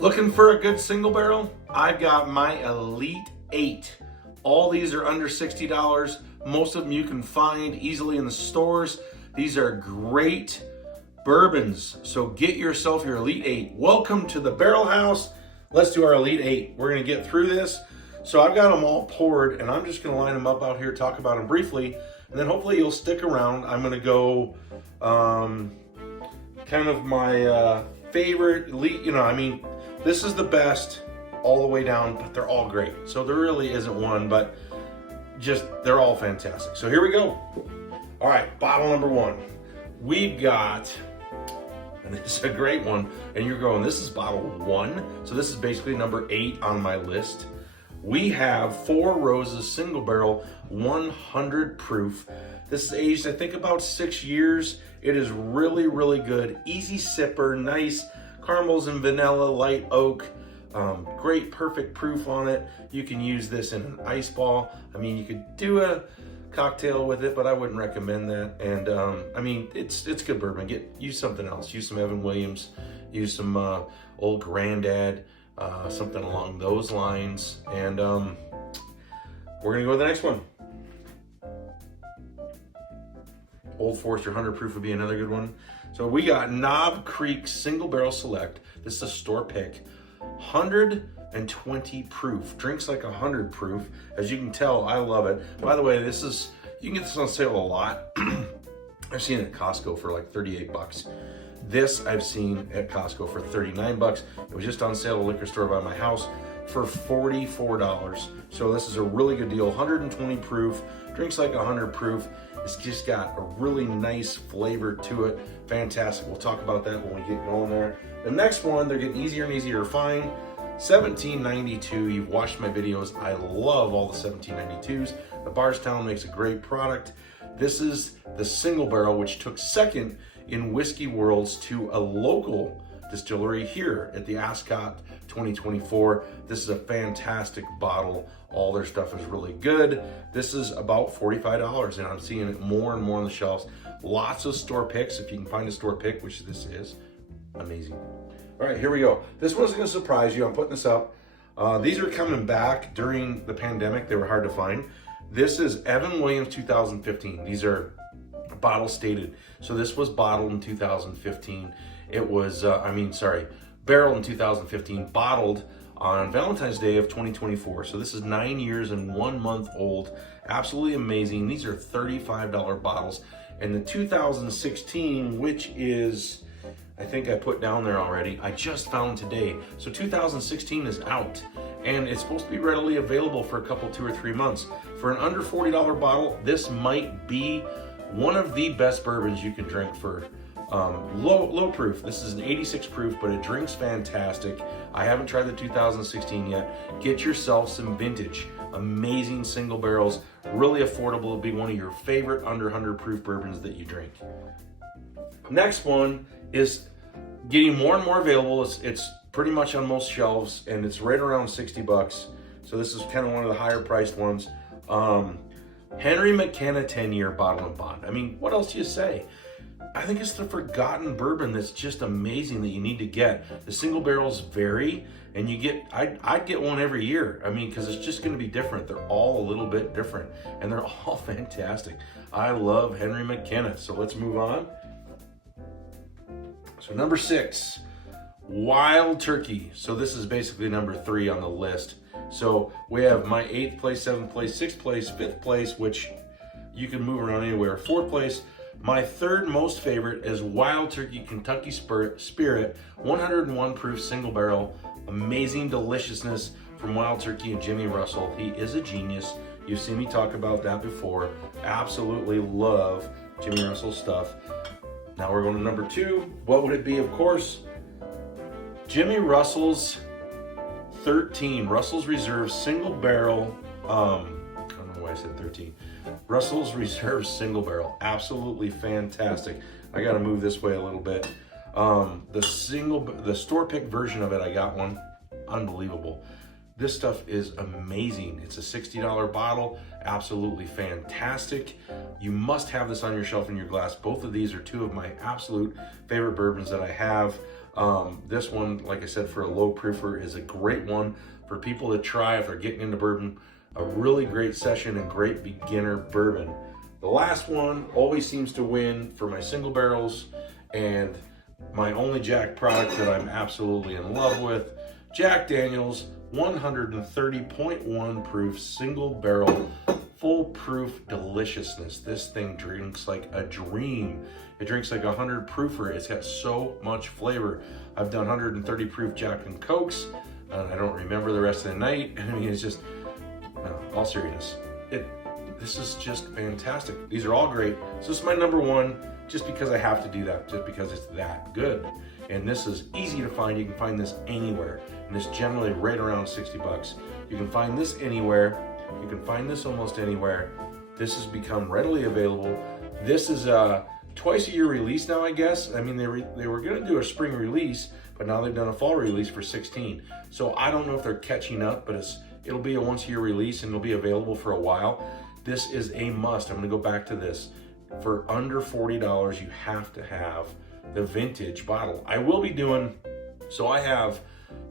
Looking for a good single barrel? I've got my Elite 8. All these are under $60. Most of them you can find easily in the stores. These are great bourbons. So get yourself your Elite 8. Welcome to the Barrel House. Let's do our Elite 8. We're gonna get through this. So I've got them all poured and I'm just gonna line them up out here, talk about them briefly, and then hopefully you'll stick around. I'm gonna go kind of my favorite Elite, this is the best all the way down, but they're all great. So there really isn't one, but just, they're all fantastic. So here we go. All right, bottle number one. We've got, and this is a great one, and you're going, this is bottle one. So this is basically number 8 on my list. We have Four Roses Single Barrel 100 proof. This is aged, I think, about 6 years. It is really, really good. Easy sipper, nice caramels and vanilla, light oak. Great, perfect proof on it. You can use this in an ice ball. I mean, you could do a cocktail with it, but I wouldn't recommend that. And it's good bourbon. Use something else. Use some Evan Williams. Use some Old Grandad. Something along those lines. And we're gonna go with the next one. Old Forester 100 proof would be another good one. So we got Knob Creek Single Barrel Select. This is a store pick. 120 proof. Drinks like 100 proof. As you can tell, I love it. By the way, you can get this on sale a lot. I've seen it at Costco for like 38 bucks. This I've seen at Costco for 39 bucks. It was just on sale at a liquor store by my house for $44. So this is a really good deal. 120 proof, drinks like 100 proof. It's just got a really nice flavor to it. Fantastic. We'll talk about that when we get going there. The next one, they're getting easier and easier to find. 1792. You've watched my videos. I love all the 1792s. The Bardstown makes a great product. This is the single barrel, which took second in Whiskey Worlds to a local distillery here at the Ascot 2024. This is a fantastic bottle. All their stuff is really good. This is about $45 and I'm seeing it more and more on the shelves. Lots of store picks, if you can find a store pick, which this is. Amazing. All right, here we go. This one's gonna surprise you. I'm putting this up. These are coming back during the pandemic. They were hard to find. This is Evan Williams 2015. These are bottle stated. So this was bottled in 2015. It was, barreled in 2015, bottled on Valentine's Day of 2024. So this is 9 years and 1 month old. Absolutely amazing. These are $35 bottles. And the 2016, which is, I think I put down there already, I just found today. So 2016 is out and it's supposed to be readily available for a couple, 2 or 3 months. For an under $40 bottle, this might be one of the best bourbons you can drink for low proof. This is an 86 proof, but it drinks fantastic. I haven't tried the 2016 yet. Get yourself some vintage. Amazing single barrels, really affordable. It'll be one of your favorite under 100 proof bourbons that you drink. Next one is getting more and more available. It's pretty much on most shelves and it's right around 60 bucks. So this is kind of one of the higher priced ones. Henry McKenna 10-year bottle and bond. I mean, what else do you say? I think it's the forgotten bourbon that's just amazing that you need to get. The single barrels vary and I'd get one every year. I mean, because it's just going to be different. They're all a little bit different and they're all fantastic. I love Henry McKenna. So let's move on. So number 6, Wild Turkey. So this is basically number 3 on the list. So we have my 8th place, 7th place, 6th place, 5th place, which you can move around anywhere. 4th place. My 3rd most favorite is Wild Turkey Kentucky Spirit, 101 proof single barrel. Amazing deliciousness from Wild Turkey and Jimmy Russell. He is a genius. You've seen me talk about that before. Absolutely love Jimmy Russell's stuff. Now we're going to number 2. What would it be? Of course, Jimmy Russell's 13, Russell's Reserve single barrel. I don't know why I said 13. Russell's Reserve single barrel, absolutely fantastic. I got to move this way a little bit. The store pick version of it, I got one, unbelievable. This stuff is amazing. It's a $60 bottle, absolutely fantastic. You must have this on your shelf in your glass. Both of these are 2 of my absolute favorite bourbons that I have. This one, like I said, for a low proofer is a great one for people to try if they're getting into bourbon. A really great session and great beginner bourbon. The last one always seems to win for my single barrels and my only Jack product that I'm absolutely in love with. Jack Daniel's 130.1 proof single barrel full proof deliciousness. This thing drinks like a dream. It drinks like a 100 proofer. It's got so much flavor. I've done 130 proof Jack and Cokes. I don't remember the rest of the night. I mean, it's just, no, all seriousness. This is just fantastic. These are all great. So this is my number one, just because I have to do that, just because it's that good. And this is easy to find. You can find this anywhere. And it's generally right around 60 bucks. You can find this anywhere. You can find this almost anywhere. This has become readily available. This is a twice a year release now, I guess. I mean, they were gonna do a spring release, but now they've done a fall release for 16. So I don't know if they're catching up, but it'll be a once a year release and it'll be available for a while. This is a must. I'm gonna go back to this. For under $40, you have to have the vintage bottle. I will be doing, so I have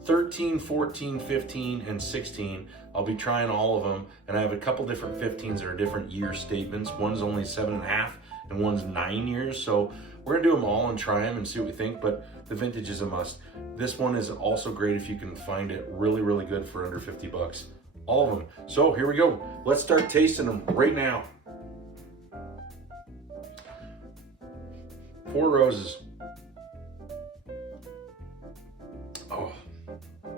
13, 14, 15, and 16. I'll be trying all of them, and I have a couple different 15s that are different year statements. One's only 7.5 and one's 9 years. So we're gonna do them all and try them and see what we think, but the vintage is a must. This one is also great if you can find it. Really, really good for under 50 bucks. All of them. So here we go. Let's start tasting them right now. Four Roses. Oh,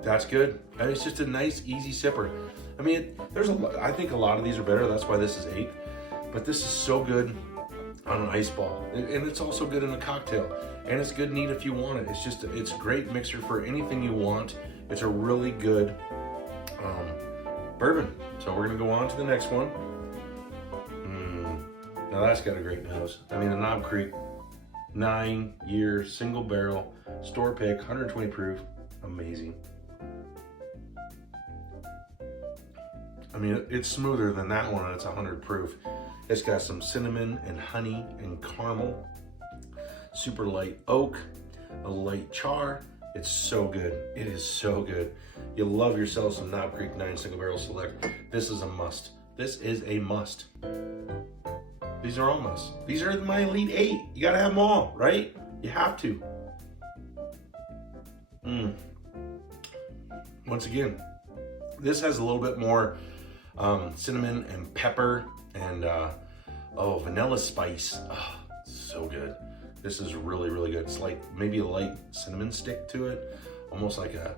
that's good. And it's just a nice, easy sipper. I mean, I think a lot of these are better. That's why this is 8. But this is so good on an ice ball. And it's also good in a cocktail. And it's good and neat if you want it. It's a great mixer for anything you want. It's a really good bourbon. So we're gonna go on to the next one. Now that's got a great nose. I mean, the Knob Creek 9-year single barrel store pick, 120 proof, amazing. I mean, it's smoother than that one, and it's 100 proof. It's got some cinnamon and honey and caramel, super light oak, a light char. It's so good. It is so good. You'll love yourself some Knob Creek 9 single barrel select. This is a must. This is a must. These are all musts. These are my Elite 8. You gotta have them all, right? You have to. Once again, this has a little bit more cinnamon and pepper and vanilla spice. Oh, so good. This is really, really good. It's like maybe a light cinnamon stick to it, almost like a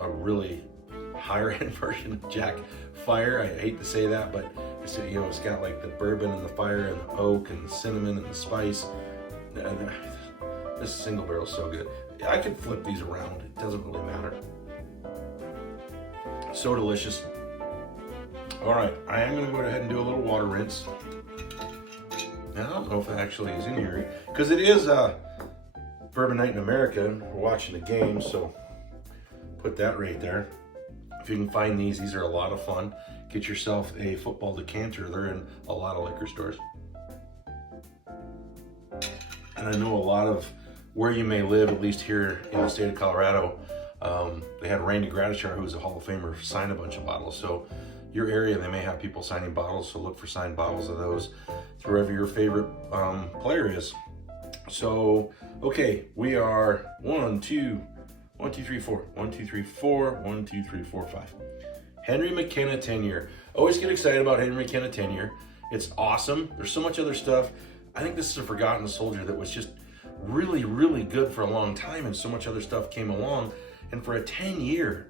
really higher end version of Jack Fire. I hate to say that, but it's got like the bourbon and the fire and the oak and the cinnamon and the spice. This single barrel is so good. I could flip these around. It doesn't really matter. So delicious. All right, I am gonna go ahead and do a little water rinse. I don't know if it actually is in here, because it is Bourbon Night in America. We're watching the game, so put that right there. If you can find these are a lot of fun. Get yourself a football decanter. They're in a lot of liquor stores. And I know a lot of where you may live, at least here in the state of Colorado, they had Randy Gratishar, who was a Hall of Famer, sign a bunch of bottles. So your area, they may have people signing bottles, so look for signed bottles of those wherever your favorite player is. So, okay, we are 1, 2, 3, 4. 1, 2, 3, 4. 1, 2, 3, 4, 5. Henry McKenna 10-year. Always get excited about Henry McKenna 10-year. It's awesome. There's so much other stuff. I think this is a forgotten soldier that was just really, really good for a long time, and so much other stuff came along. And for a 10-year,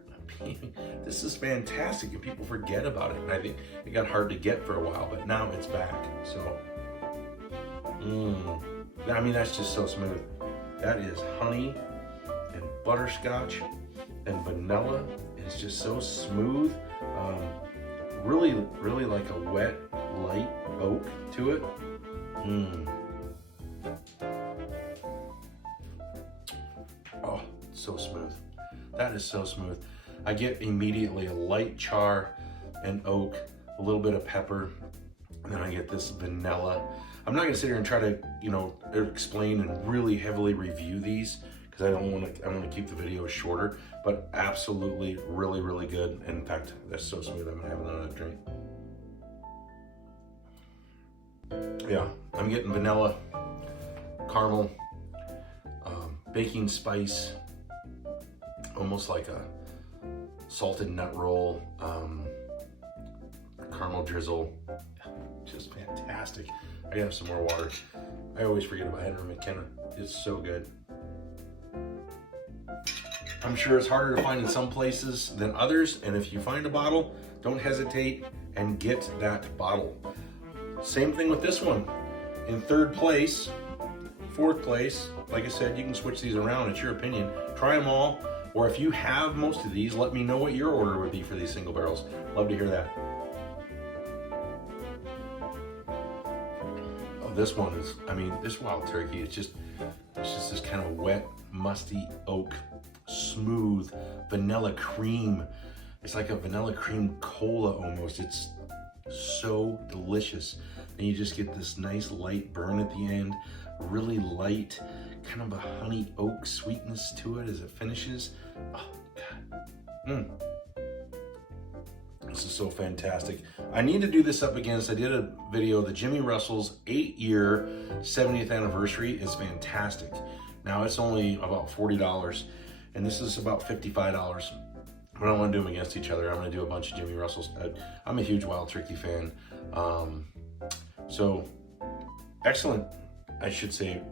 this is fantastic, and people forget about it. And I think it got hard to get for a while, but now it's back. So, I mean, that's just so smooth. That is honey and butterscotch and vanilla. It's just so smooth. Really, really like a wet, light oak to it. Oh, so smooth. That is so smooth. I get immediately a light char and oak, a little bit of pepper, and then I get this vanilla. I'm not gonna sit here and try to, explain and really heavily review these, because I want to keep the video shorter, but absolutely really, really good. And in fact, that's so smooth, I'm gonna have another drink. Yeah, I'm getting vanilla, caramel, baking spice, almost like a salted nut roll, caramel drizzle. Just fantastic. I gotta have some more water. I always forget about Henry McKenna. It's so good. I'm sure it's harder to find in some places than others, and if you find a bottle, don't hesitate and get that bottle. Same thing with this one. In third place, fourth place, like I said, you can switch these around, it's your opinion. Try them all, or if you have most of these, let me know what your order would be for these single barrels. Love to hear that. Oh, this one is, I mean, this Wild Turkey, it's just this kind of wet, musty oak, smooth vanilla cream. It's like a vanilla cream cola almost. It's so delicious. And you just get this nice light burn at the end, really light, kind of a honey oak sweetness to it as it finishes. Oh God. This is so fantastic. I need to do this up against, I did a video, the Jimmy Russell's 8-year 70th anniversary is fantastic. Now it's only about $40 and this is about $55. I don't want to do them against each other. I'm going to do a bunch of Jimmy Russell's. I'm a huge Wild Turkey fan. So excellent. I should say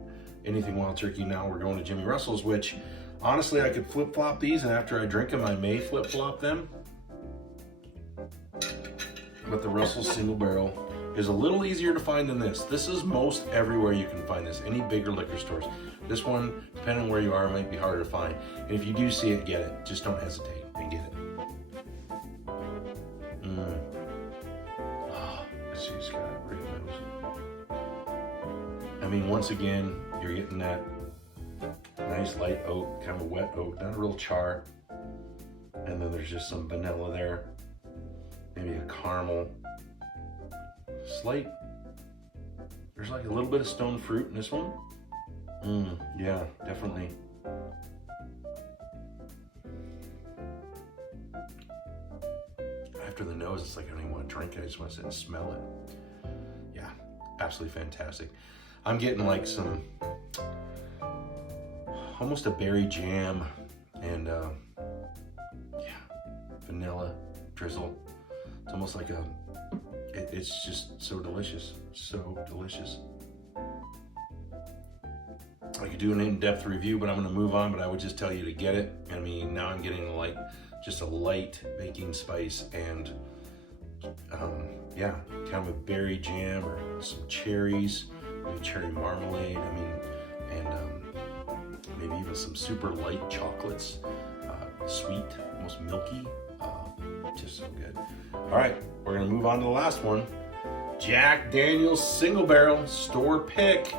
anything Wild Turkey. Now we're going to Jimmy Russell's, which honestly I could flip-flop these, and after I drink them I may flip-flop them. But the Russell's single barrel is a little easier to find than this. This is most everywhere you can find this, any bigger liquor stores. This one, depending on where you are, might be harder to find. And if you do see it, get it. Just don't hesitate and get it. Oh, she's got a great nose. I mean, once again, you're getting that nice light oak, kind of a wet oak, not a real char. And then there's just some vanilla there. Maybe a caramel. Slight, there's like a little bit of stone fruit in this one. Yeah, definitely. After the nose, it's like I don't even want to drink it. I just want to sit and smell it. Yeah, absolutely fantastic. I'm getting like some, almost a berry jam and yeah, vanilla drizzle. It's almost like a, it's just so delicious, so delicious. I could do an in-depth review, but I'm gonna move on, but I would just tell you to get it. I mean, now I'm getting like just a light baking spice and yeah, kind of a berry jam or some cherries, maybe cherry marmalade, I mean, and maybe even some super light chocolates, sweet, almost milky, just so good. All right, we're gonna move on to the last one. Jack Daniel's Single Barrel Store Pick.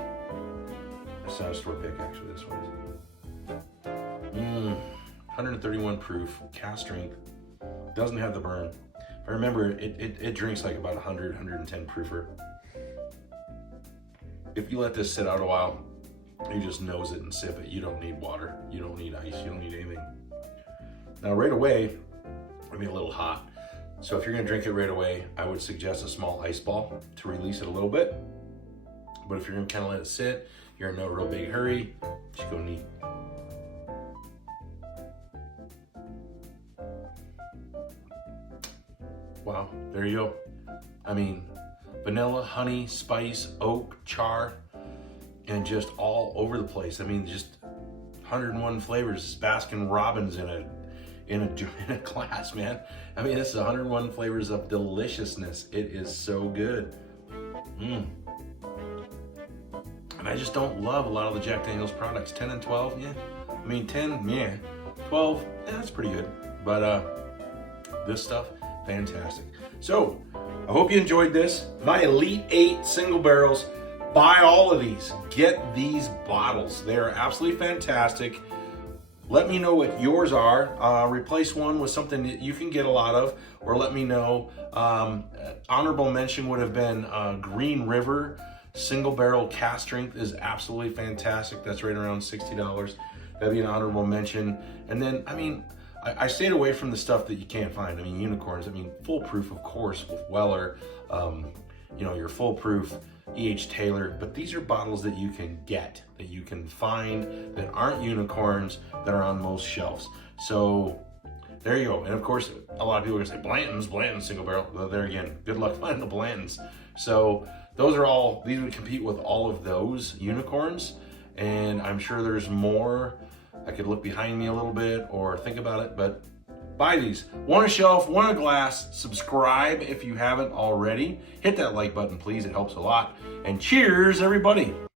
It's not a store pick, actually, this one is. 131 proof, cast strength, doesn't have the burn. If I remember, it drinks like about 100, 110 proofer. If you let this sit out a while, you just nose it and sip it. You don't need water, you don't need ice, you don't need anything. Now right away, it'll be a little hot. So if you're gonna drink it right away, I would suggest a small ice ball to release it a little bit. But if you're gonna kind of let it sit, you're in no real big hurry, just go neat. Wow, there you go. I mean, vanilla, honey, spice, oak, char, and just all over the place. I mean, just 101 flavors. It's Baskin Robbins in a glass, man. I mean, it's 101 flavors of deliciousness. It is so good. And I just don't love a lot of the Jack Daniel's products. 10 and 12, yeah. I mean, 10, yeah. 12, yeah, that's pretty good. But this stuff, fantastic. So, I hope you enjoyed this. My Elite 8 single barrels. Buy all of these. Get these bottles. They are absolutely fantastic. Let me know what yours are. Replace one with something that you can get a lot of, or let me know. Honorable mention would have been Green River. Single barrel cast strength is absolutely fantastic. That's right around $60. That'd be an honorable mention. And then, I mean, I stayed away from the stuff that you can't find. I mean, unicorns, I mean, foolproof, of course, with Weller, you know, your foolproof E.H. Taylor, but these are bottles that you can get, that you can find, that aren't unicorns, that are on most shelves. So there you go. And of course, a lot of people are gonna say Blanton's single barrel. Well, there again, good luck finding the Blantons. So those are all, these would compete with all of those unicorns. And I'm sure there's more. I could look behind me a little bit or think about it, but buy these. One a shelf, one a glass. Subscribe if you haven't already. Hit that like button, please. It helps a lot. And cheers, everybody.